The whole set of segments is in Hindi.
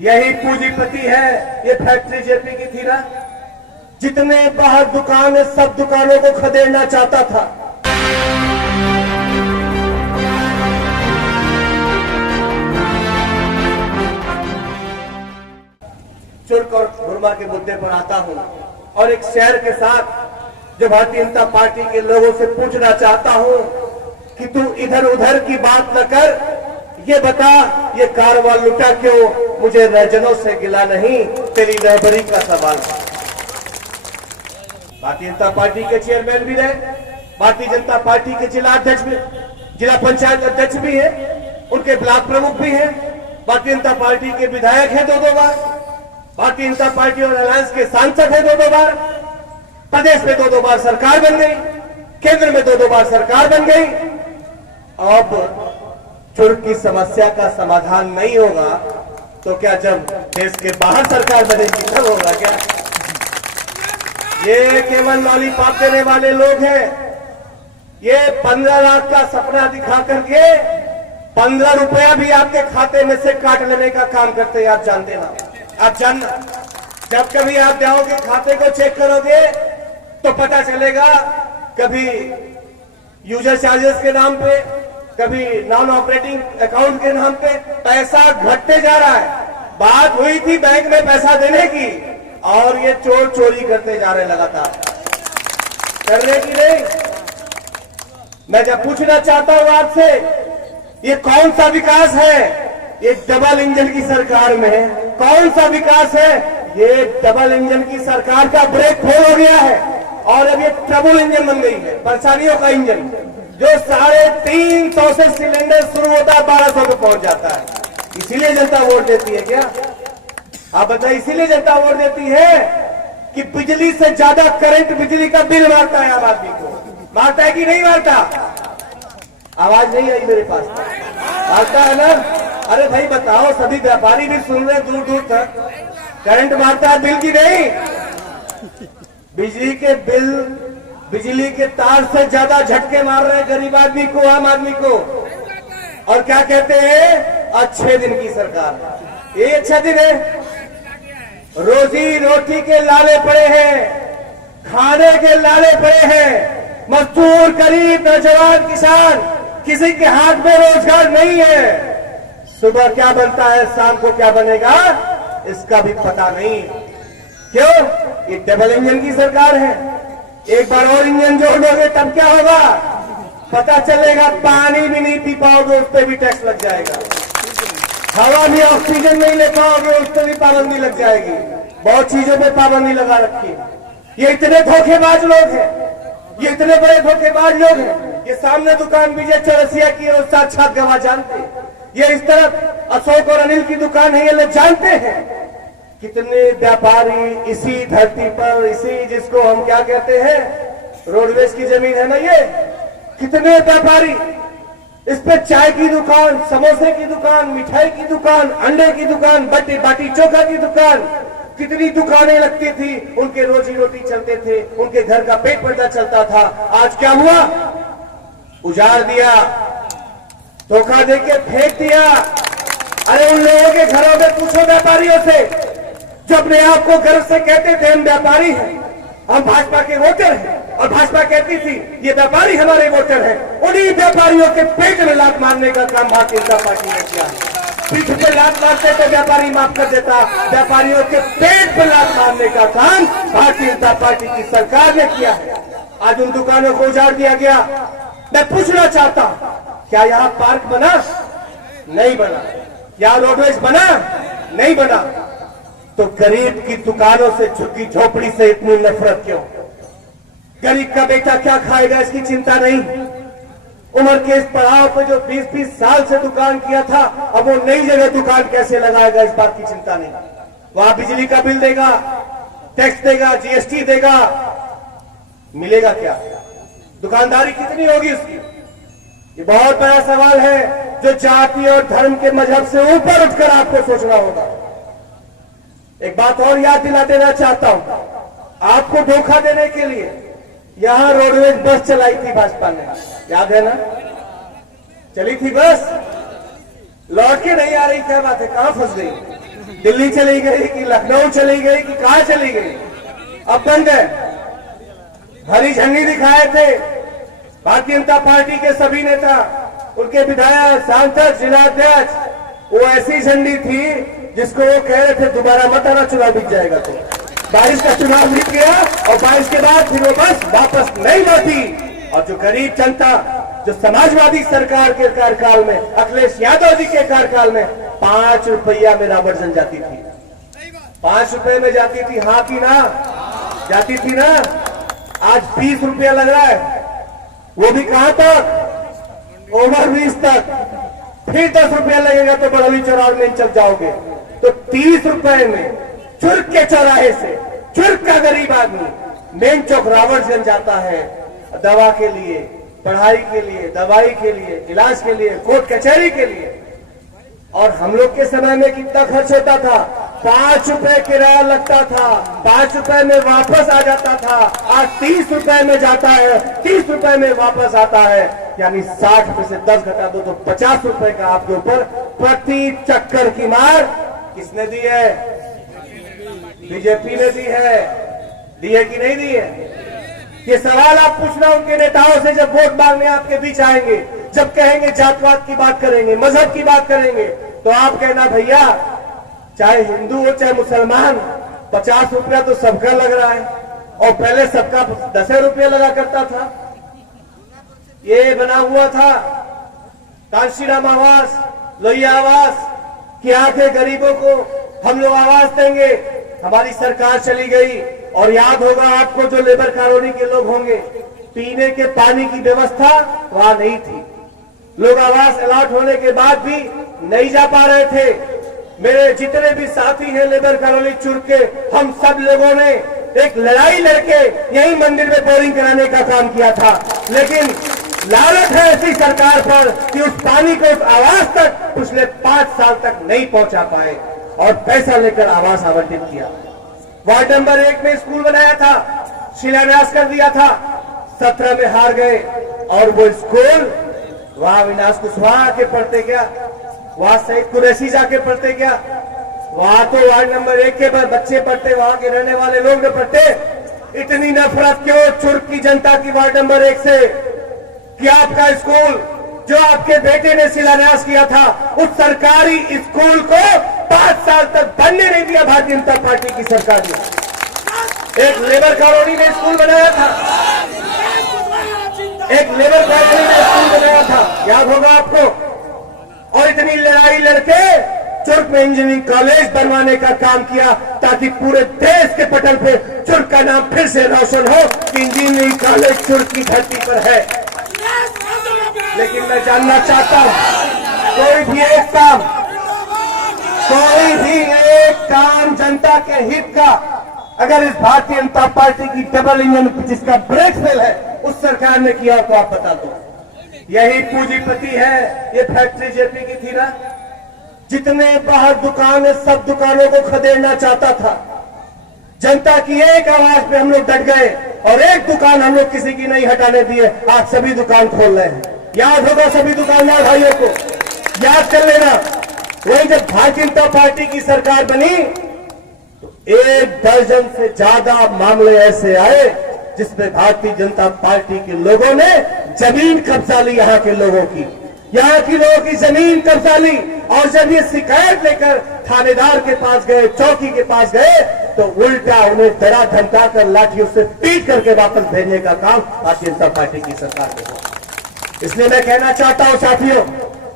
यही पूंजीपति है। ये फैक्ट्री जेपी की थी ना, जितने बाहर दुकान है सब दुकानों को खदेड़ना चाहता था। चुर्क और घुरमा के मुद्दे पर आता हूं और एक शेर के साथ जो भारतीय जनता पार्टी के लोगों से पूछना चाहता हूं कि तू इधर उधर की बात न कर, ये बता ये कारवां लुटा क्यों, मुझे रजनों से गिला नहीं, तेरी रहबरी का सवाल है। भारतीय जनता पार्टी के चेयरमैन भी रहे, भारतीय जनता पार्टी के जिला अध्यक्ष भी, जिला पंचायत अध्यक्ष भी है, उनके ब्लॉक प्रमुख भी हैं, भारतीय जनता पार्टी के विधायक हैं दो बार, भारतीय जनता पार्टी और अलायंस के सांसद हैं दो बार, प्रदेश में दो बार सरकार बन गई, केंद्र में दो बार सरकार बन गई। अब चुर्क की समस्या का समाधान नहीं होगा तो क्या जब देश के बाहर सरकार बनेगी तब होगा क्या? ये केवल लॉलीपॉप देने वाले लोग हैं। ये 15 लाख का सपना दिखा करके 15 रुपया भी आपके खाते में से काट लेने का काम करते हैं। आप जानते ना, आप जानना, जब कभी आप जाओगे खाते को चेक करोगे तो पता चलेगा कभी यूजर चार्जेस के नाम पे, कभी नॉन ऑपरेटिंग अकाउंट के नाम पे पैसा घटते जा रहा है। बात हुई थी बैंक में पैसा देने की और ये चोर चोरी करते जा रहे लगातार। करने की नहीं। मैं जब पूछना चाहता हूं आपसे, ये कौन सा विकास है? ये डबल इंजन की सरकार में कौन सा विकास है? ये डबल इंजन की सरकार का ब्रेक फेल हो गया है और अब ये ट्रबल इंजन बन गई है, परेशानियों का इंजन, जो 350 से सिलेंडर शुरू होता है 1200 पे पहुंच जाता है। इसीलिए जनता वोट देती है क्या? आप बताइए, इसीलिए जनता वोट देती है कि बिजली से ज्यादा करंट बिजली का बिल मारता है आम आदमी को। मारता है कि नहीं मारता? आवाज नहीं आई मेरे पास। मारता है ना? अरे भाई बताओ, सभी व्यापारी भी सुन रहे दूर दूर तक। करंट मारता है बिल की नहीं? बिजली के बिल, बिजली के तार से ज्यादा झटके मार रहे हैं गरीब आदमी को, आम आदमी को। और क्या कहते हैं? अच्छे दिन की सरकार। ये अच्छा दिन है। रोजी रोटी के लाले पड़े हैं, खाने के लाले पड़े हैं। मजदूर, गरीब, नौजवान, किसान, किसी के हाथ में रोजगार नहीं है। सुबह क्या बनता है, शाम को क्या बनेगा, इसका भी पता नहीं। क्यों? ये डबल इंजन की सरकार है। एक बार और इंजन जोड़ दोगे तब क्या होगा? पता चलेगा पानी भी नहीं पी पाओगे, उस पर भी टैक्स लग जाएगा। हवा में ऑक्सीजन नहीं ले पाओगे, उस पर भी पाबंदी लग जाएगी। बहुत चीजों पे पाबंदी लगा रखी है। ये इतने धोखेबाज लोग हैं, ये इतने बड़े धोखेबाज लोग हैं। ये सामने दुकान विजय चौरसिया की और साक्षात गवाह जानते हैं। ये इस तरफ अशोक और अनिल की दुकान है, ये लोग जानते हैं। कितने व्यापारी इसी धरती पर, इसी जिसको हम क्या कहते हैं, रोडवेज की जमीन है ना ये, कितने व्यापारी इस पे चाय की दुकान, समोसे की दुकान, मिठाई की दुकान, अंडे की दुकान, बट्टी बाटी चोखा की दुकान, कितनी दुकानें लगती थी, उनके रोजी रोटी चलते थे, उनके घर का पेट पर्दा चलता था। आज क्या हुआ? उजाड़ दिया, धोखा देके फेंक दिया। अरे उन लोगों के घरों में पूछो व्यापारियों से जो अपने आप को गर्व से कहते थे हम व्यापारी हैं, हम भाजपा के वोटर हैं, और भाजपा कहती थी ये व्यापारी हमारे वोटर हैं। उन्हीं व्यापारियों के पेट में लात मारने का काम भारतीय जनता पार्टी ने किया है। पीठ पे लात मारते तो व्यापारी माफ कर देता, व्यापारियों के पेट पे लात मारने का काम भारतीय जनता पार्टी की सरकार ने किया है। आज उन दुकानों को उजाड़ दिया गया। मैं पूछना चाहता हूं, क्या यहाँ पार्क बना? नहीं बना। यहाँ रोडवेज बना? नहीं बना। तो गरीब की दुकानों से, झुग्गी झोपड़ी से इतनी नफरत क्यों? गरीब का बेटा क्या खाएगा इसकी चिंता नहीं। उम्र के इस पड़ाव पर जो 20-20 साल से दुकान किया था, अब वो नई जगह दुकान कैसे लगाएगा, इस बात की चिंता नहीं। वहां बिजली का बिल देगा, टैक्स देगा, जीएसटी देगा, मिलेगा क्या? दुकानदारी कितनी होगी उसकी? ये बहुत बड़ा सवाल है जो जाति और धर्म के मजहब से ऊपर उठकर आपको सोचना होगा। एक बात और याद दिला देना चाहता हूं, आपको धोखा देने के लिए यहां रोडवेज बस चलाई थी भाजपा ने, याद है ना? चली थी बस, लौट के नहीं आ रही। क्या बात है, कहां फंस गई? दिल्ली चली गई कि लखनऊ चली गई कि कहां चली गई, अब बंद है। हरी झंडी दिखाए थे भारतीय जनता पार्टी के सभी नेता, उनके विधायक, सांसद, जिलाध्यक्ष, वो ऐसी झंडी थी जिसको वो कह रहे थे दोबारा मत आना, चुनाव बीत जाएगा। तो 22 का चुनाव बीत गया और 22 के बाद फिर वो बस वापस नहीं लौटी। और जो गरीब जनता, जो समाजवादी सरकार के कार्यकाल में, अखिलेश यादव जी के कार्यकाल में 5 रुपया में राबड़ जल जाती थी, 5 रुपए में जाती थी, हाँ की ना, जाती थी ना। आज 20 रुपया लग रहा है, वो भी कहां तक, ओवरब्रिज तक। फिर 10 रुपया लगेगा तो बड़ौली चौराहे में चल जाओगे। तो 30 रुपए में चुर्क के चौराहे से, चुर्क का गरीब आदमी मेन चौक रावड़गंज जाता है दवा के लिए, पढ़ाई के लिए, दवाई के लिए, इलाज के लिए, कोर्ट कचहरी के लिए। और हम लोग के समय में कितना खर्च होता था, 5 रुपए किराया लगता था, 5 रुपए में वापस आ जाता था। आज 30 रुपए में जाता है, 30 रुपए में वापस आता है, यानी 60 रुपए से 10 घटा दो तो 50 रुपए का आपके ऊपर प्रति चक्कर की मार किसने दी है, बीजेपी ने दी है कि नहीं दी है। ये सवाल आप पूछना उनके नेताओं से जब वोट मांगने आपके बीच आएंगे, जब कहेंगे जातवाद की बात करेंगे, मजहब की बात करेंगे, तो आप कहना भैया चाहे हिंदू हो चाहे मुसलमान, 50 रुपया तो सबका लग रहा है और पहले सबका 10 रुपया लगा करता था। ये बना हुआ था कांशीराम आवास, लोहिया आवास कि आके गरीबों को हम लोग आवास देंगे। हमारी सरकार चली गई और याद होगा आपको जो लेबर कॉलोनी के लोग होंगे, पीने के पानी की व्यवस्था वहां नहीं थी। लोग आवास अलॉट होने के बाद भी नहीं जा पा रहे थे। मेरे जितने भी साथी हैं लेबर कॉलोनी चुर्क के, हम सब लोगों ने एक लड़ाई लड़के यही मंदिर में बोरिंग कराने का काम किया था। लेकिन लालच है ऐसी सरकार पर कि उस पानी को, उस आवास तक पिछले 5 साल तक नहीं पहुंचा पाए और पैसा लेकर आवास आवंटित किया। वार्ड नंबर 1 में स्कूल बनाया था, शिलान्यास कर दिया था, 17 में हार गए। और वो स्कूल वहां अविनाश कुशवाहा के पढ़ते क्या, वहां सईद कुरैशी जाके पढ़ते क्या, वहां तो वार्ड नंबर 1 के बच्चे पढ़ते, वहां के रहने वाले लोग न पढ़ते। इतनी नफरत क्यों चुर्क की जनता की वार्ड नंबर 1 से कि आपका स्कूल जो आपके बेटे ने शिलान्यास किया था, उस सरकारी स्कूल को 5 साल तक बनने नहीं दिया भारतीय जनता पार्टी की सरकार ने। एक लेबर कॉलोनी में स्कूल बनाया था, एक लेबर कॉलोनी में स्कूल बनाया था, याद होगा आपको। और इतनी लड़ाई लड़के चुर्क में इंजीनियरिंग कॉलेज बनवाने का काम किया ताकि पूरे देश के पटल पे चुर्क का नाम फिर से रोशन हो कि इंजीनियरिंग कॉलेज चुर्क की धरती पर है। लेकिन मैं जानना चाहता हूं, कोई भी एक काम जनता के हित का अगर इस भारतीय जनता पार्टी की डबल इंजन जिसका ब्रेक फेल है उस सरकार ने किया तो आप बता दो। यही पूंजीपति है, ये फैक्ट्री जेपी की थी ना, जितने बाहर दुकान है सब दुकानों को खदेड़ना चाहता था। जनता की एक आवाज पे हम लोग डट गए और एक दुकान हम लोग किसी की नहीं हटाने दिए। आज सभी दुकान खोल रहे हैं, याद होगा सभी दुकानदार भाइयों को, याद कर लेना। वही जब भारतीय जनता पार्टी की सरकार बनी तो 1 दर्जन से ज्यादा मामले ऐसे आए जिसमें भारतीय जनता पार्टी के लोगों ने जमीन कब्जा ली, यहाँ के लोगों की जमीन कब्जा ली। और जब ये शिकायत लेकर थानेदार के पास गए, चौकी के पास गए, तो उल्टा उन्हें डरा धमका कर लाठियों से पीट करके वापस भेजने का काम भारतीय जनता पार्टी की सरकार ने किया। इसलिए मैं कहना चाहता हूं साथियों,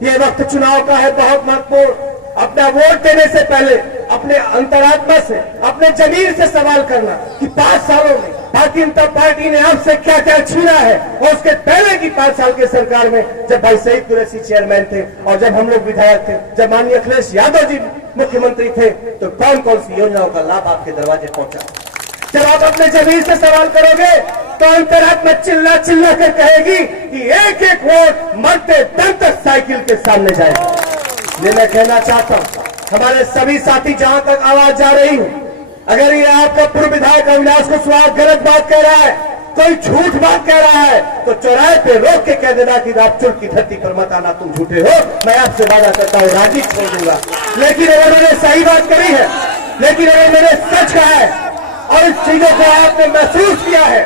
ये वक्त चुनाव का है बहुत महत्वपूर्ण। अपना वोट देने से पहले अपने अंतरात्मा से, अपने जमीर से सवाल करना कि 5 सालों में भारतीय जनता पार्टी ने आपसे क्या क्या छीना है। और उसके पहले की 5 साल की सरकार में जब भाई सईद कुरैशी चेयरमैन थे और जब हम लोग विधायक थे, जब माननीय अखिलेश यादव जी मुख्यमंत्री थे, तो कौन कौन सी योजनाओं का लाभ आपके दरवाजे पहुंचा। जब आप अपने जमीन से सवाल करोगे तो अंतरात्मा चिल्ला चिल्ला कर कहेगी कि एक एक वोट मरते दम तक साइकिल के सामने जाएगा। ये मैं कहना चाहता हूं हमारे सभी साथी, जहां तक आवाज जा रही हूं, अगर ये आपका पूर्व विधायक अविनाश कुशवाहा गलत बात कह रहा है कोई झूठ बात कह रहा है तो चौराहे पे रोक के कह देना कि रापचुर की धरती पर मत आना, तुम झूठे हो, मैं आपसे वादा करता हूँ राजी छोड़ दूंगा। लेकिन अगर मैंने सही बात करी है, लेकिन अगर मैंने सच कहा है और इस चीजों को आपने महसूस किया है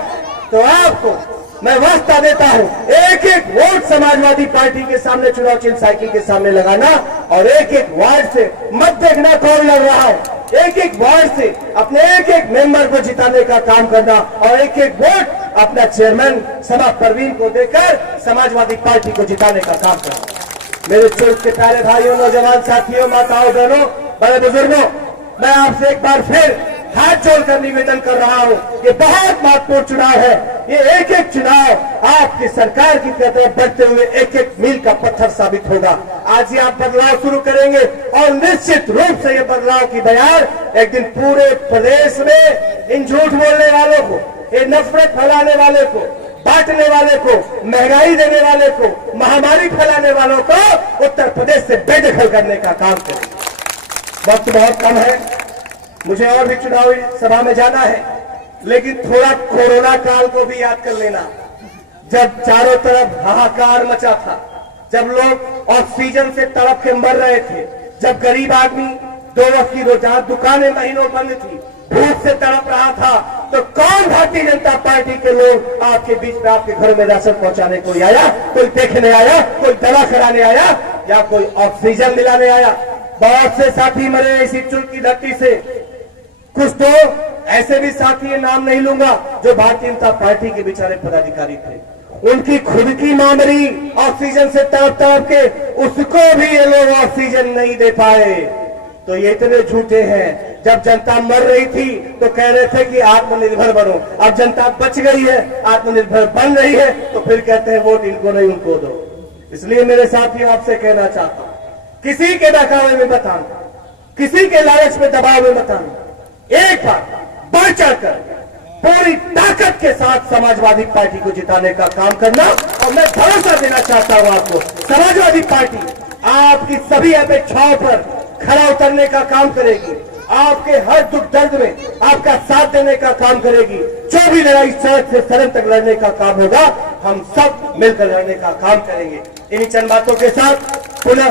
तो आपको मैं वास्ता देता हूं, एक एक वोट समाजवादी पार्टी के सामने चुनाव चिन्ह साइकिल के सामने लगाना और एक एक वार्ड से मत देखना कौन लड़ रहा है, एक एक वार्ड से अपने एक एक मेंबर को जिताने का काम करना और एक एक वोट अपना चेयरमैन सभा परवीन को देकर समाजवादी पार्टी को जिताने का काम करना। मेरे चुल्क के प्यारे भाइयों, नौजवान साथियों, माताओं, बहनों, बड़े बुजुर्गों, मैं आपसे एक बार फिर हाथ जोड़कर निवेदन कर रहा हूं, ये बहुत महत्वपूर्ण चुनाव है। ये एक एक चुनाव आपकी सरकार की तरफ बढ़ते हुए एक एक मील का पत्थर साबित होगा। आज ही आप बदलाव शुरू करेंगे और निश्चित रूप से ये बदलाव की बयार एक दिन पूरे प्रदेश में इन झूठ बोलने वालों को, ये नफरत फैलाने वाले को, बांटने वाले को, महंगाई देने वाले को, महामारी फैलाने वालों को उत्तर प्रदेश से बेदखल करने का काम करेंगे। वक्त बहुत कम है, मुझे और भी चुनावी सभा में जाना है, लेकिन थोड़ा कोरोना काल को भी याद कर लेना, जब चारों तरफ हाहाकार मचा था, जब लोग ऑक्सीजन से तड़प के मर रहे थे, जब गरीब आदमी 2 वक्त की रोजा, दुकानें महीनों बंद थी, भूख से तड़प रहा था, तो कौन भारतीय जनता पार्टी के लोग आपके बीच में आपके घर में राशन पहुंचाने कोई आया? कोई देखने आया? कोई दवा कराने आया या कोई ऑक्सीजन दिलाने आया? बहुत से साथी मरे इसी चुल्क की धरती से। कुछ तो ऐसे भी साथी, नाम नहीं लूंगा, जो भारतीय जनता पार्टी के बेचारे पदाधिकारी थे, उनकी खुद की मां मरी ऑक्सीजन से तड़प तड़प के, उसको भी ये लोग ऑक्सीजन नहीं दे पाए। तो ये इतने झूठे हैं, जब जनता मर रही थी तो कह रहे थे कि आत्मनिर्भर बनो, अब जनता बच गई है, आत्मनिर्भर बन रही है, तो फिर कहते हैं वोट इनको नहीं उनको दो। इसलिए मेरे साथियों आपसे कहना चाहता हूं, किसी के बहकावे में मत आना, किसी के लालच में दबाव में मत आना, एक बार बढ़ चढ़कर पूरी ताकत के साथ समाजवादी पार्टी को जिताने का काम करना। और मैं भरोसा देना चाहता हूं आपको, समाजवादी पार्टी आपकी सभी अपेक्षाओं पर खरा उतरने का काम करेगी, आपके हर दुख दर्द में आपका साथ देने का काम करेगी। जो भी लड़ाई सड़क से सदन तक लड़ने का काम होगा, हम सब मिलकर लड़ने का काम करेंगे। इन्हीं चंद बातों के साथ पुनः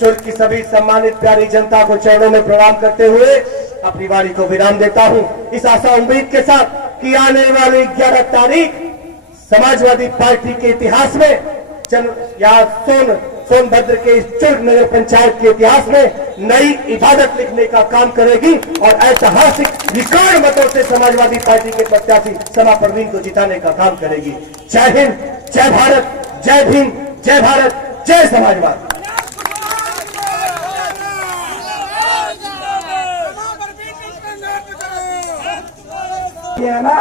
चुल्क की सभी सम्मानित प्यारी जनता को चरणों में प्रणाम करते हुए अपनी वाणी को विराम देता हूं, इस आशा उम्मीद के साथ कि आने वाली 11 तारीख समाजवादी पार्टी के इतिहास में सोनभद्र के इस चुल्क नगर पंचायत के इतिहास में नई इबादत लिखने का काम करेगी और ऐतिहासिक रिकॉर्ड मतों से समाजवादी पार्टी के प्रत्याशी समा परवीन को जिताने का काम करेगी। जय हिंद, जय भारत, जय भीम, जय भारत, जय समाजवाद। है ना,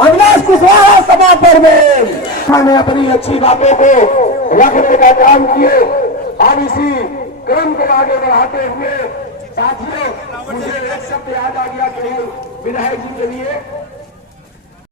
अविनाश कुशवाहा सभा पर में अपनी अच्छी बातों को रखने का काम किए। अब इसी क्रम को आगे बढ़ाते हुए साथियों, मुझे एक शब्द याद आ गया कहीं विधायक जी के लिए।